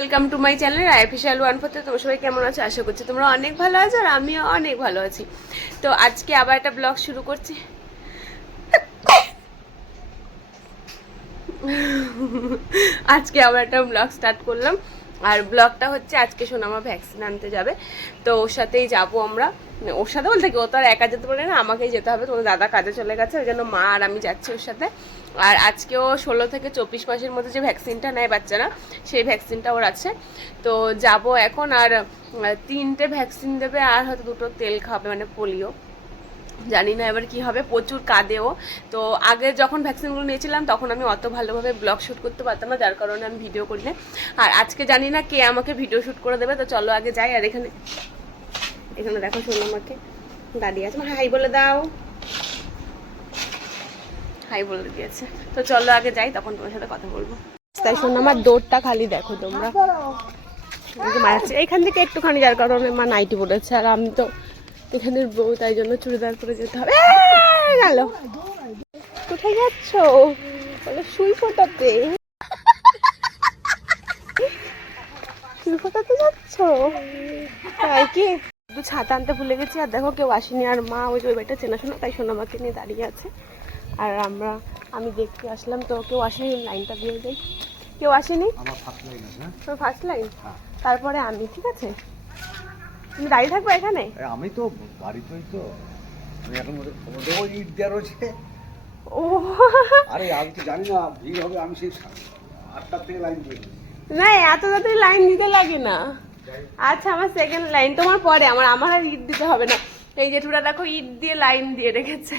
Welcome to my channel official 1 তোমরা সবাই কেমন আছো? আশা করছি তোমরা অনেক ভালো আছো আর আমিও অনেক ভালো আছি। তো আজকে আবার একটা ব্লগ শুরু করছি। আজকে আবার একটা ব্লগ স্টার্ট করলাম। আর ব্লগটা হচ্ছে আজকে সোনামা ভ্যাকসিন আনতে যাবে, তো ওর সাথেই যাবো আমরা। ওর সাথে বলতে কি, ও তো আর একা যেতে পারে না, আমাকেই যেতে হবে। তোমার দাদা কাজে চলে গেছে, ওই জন্য মা আর আমি যাচ্ছি ওর সাথে। আর আজকেও 16 থেকে 24 মাসের মধ্যে যে ভ্যাকসিনটা নেয় বাচ্চারা, সেই ভ্যাকসিনটা ওর আছে। তো যাব এখন। আর 3টে ভ্যাকসিন দেবে, আর হয়তো 2টো তেল খাবে, মানে পোলিও। জানি না এবার কি হবে, প্রচুর কাঁদেও। তো আগে যখন ভ্যাকসিনগুলো নিয়েছিলাম তখন আমি অত ভালোভাবে ব্লগ শ্যুট করতে পারতাম না, যার কারণে আমি ভিডিও করি না। আর আজকে জানি না কে আমাকে ভিডিও শ্যুট করে দেবে। তো চলো আগে যাই। আর এখানে দেখো শোনো, আমাকে দাঁড়িয়ে আছে, হাই বলে দাও। হাই বলে দিয়েছে। তো চলো আগে যাই, তখন তোমার সাথে কথা বলবো। তাই শোনো, আমার দৌড়টা খালি দেখো তোমরা, মারাচ্ছে এইখান থেকে একটুখানি, যার কারণে মা নাইটি পড়েছে। আর আমি তো এখানের বউ, তাই জন্য চুড়িদার পরে যেতে হবে। গেল, কোথায় যাচ্ছ? বলে সুই ফোটাতে। সুই ফোটাতে যাচ্ছ? তাই কি? একটু ছাতা আনতে ভুলে গেছি। আর দেখো কেউ আসেনি, আর মা ওই যে ওই বাড়িটা চেনাশোনা, তাই সোনামাকে নিয়ে দাঁড়িয়ে আছে। আর আমি দেখতে আসলাম, তো কেউ আসেনি। লাইনটা দিয়ে যাই, কেউ আসেনি। আমার ফার্স্ট লাইন, তারপরে আমি। ঠিক আছে, তুমি দাঁড়িয়ে থাকবো এখানে। আমি তো বাড়িতেই তো, আমি এখন ওই ইট দেওয়া রয়েছে। ও আরে আমি তো জানি না ভিড় হবে, আমি সেই 8টার থেকে লাইন দিয়ে না, এত তাড়াতাড়ি লাইন দিতে লাগে না। আচ্ছা, আমার সেকেন্ড লাইন, তোমার পরে। আমার আর ইট দিতে হবে না। এই জেঠুরা দেখো ইট দিয়ে লাইন দিয়ে রেখেছে।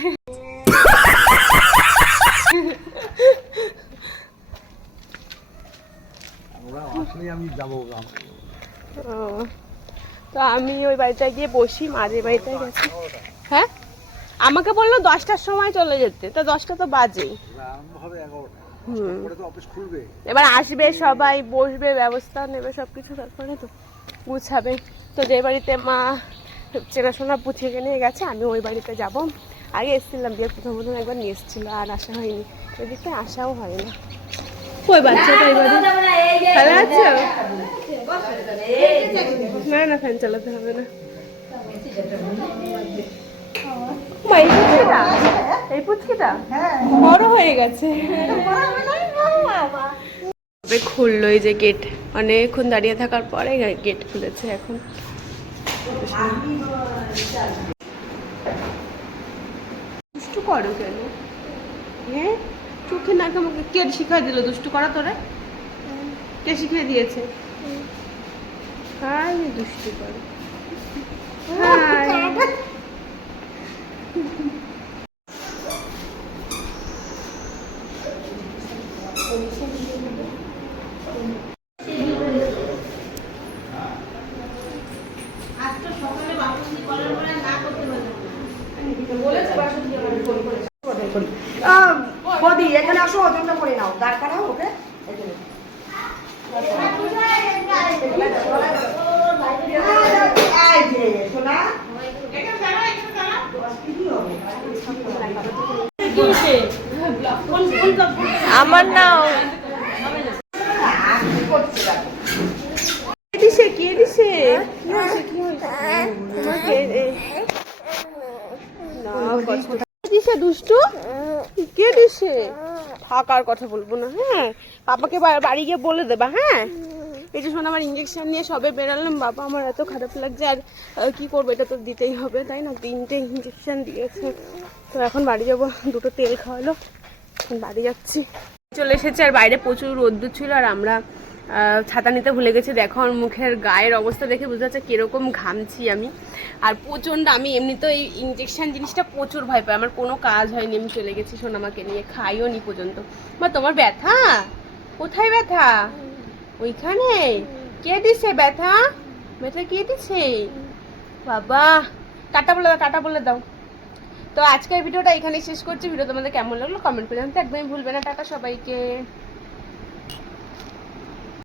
ওরা আসলেই আমি যাবো। তো আমি ওই বাড়িটায় গিয়ে বসি, মাঝে বাড়িটায় গেছি। হ্যাঁ, আমাকে বললো 10টার সময় চলে যেতে, তা 10টা তো বাজেই। এবার আসবে সবাই, বসবে, ব্যবস্থা নেবে সবকিছু, তারপরে তো গুছাবে। তো যে বাড়িতে মা চেনাশোনা পুছিয়ে নিয়ে গেছে, আমি ওই বাড়িতে যাব। আগে এসেছিলাম, বিয়ের প্রথম একবার নিয়ে এসেছিল, আর আসা হয়নি। এদিকে আসাও হয় না। ওই বাচ্চাটা এবারে ভালো আছো? না না, ফ্যান চালাতে হবে না। এই পুচকিটা বড় হয়ে গেছে। খুললো এই যে গেট, অনেকক্ষণ দাঁড়িয়ে থাকার পরে গেট খুলেছে এখন। দুষ্টু করো কেন? হ্যাঁ, চোখে নাকে মুখে কে শিখাই দিল দুষ্টু করা? তোরে কে শিখিয়ে দিয়েছে? হাই, দুষ্টু করো। বৌদি এখানে আসো, ওজনটা করে নাও, দাঁড় করাও ওকে। আমার নাও দিছে, কে দিছে? দিছে দুষ্টু, কে দিছে? থাকার কথা বলবো না, হ্যাঁ? পাপাকে বাড়ি গিয়ে বলে দেবা, হ্যাঁ? এই যে শোনো, আমার ইঞ্জেকশন নিয়ে সবে বেরালাম। বাবা, আমার এত খারাপ লাগছে। আর কি করবো, এটা তো দিতেই হবে, তাই না? 3টে ইঞ্জেকশন দিয়েছে। তো এখন বাড়ি যাবো, 2টো তেল খাওয়ালো, এখন বাড়ি যাচ্ছি। চলে এসেছে, আর বাইরে প্রচুর রোদ্দুর ছিল, আর আমরা ছাতা নিতে ভুলে গেছি। দেখো আমার মুখের গায়ের অবস্থা দেখে বোঝা যাচ্ছে কিরকম ঘামছি আমি। আর প্রচণ্ড, আমি এমনিতে এই ইঞ্জেকশন জিনিসটা প্রচুর ভয় পাই। আমার কোনো কাজ হয়নি, আমি চলে গেছি সোনামাকে নিয়ে, খাইও নি পর্যন্ত। মা, তোমার ব্যথা কোথায়? ব্যথা ওইখানে? কে দিছে ব্যথা? ব্যথা কে দিছে? বাবা, টাটা বলে দাও, টাটা বলে দাও। তো আজকের ভিডিওটা এখানেই শেষ করছি। ভিডিও তোমাদের কেমন লাগলো কমেন্ট করে জানাতে একদমই ভুলবে না। টাটা সবাইকে।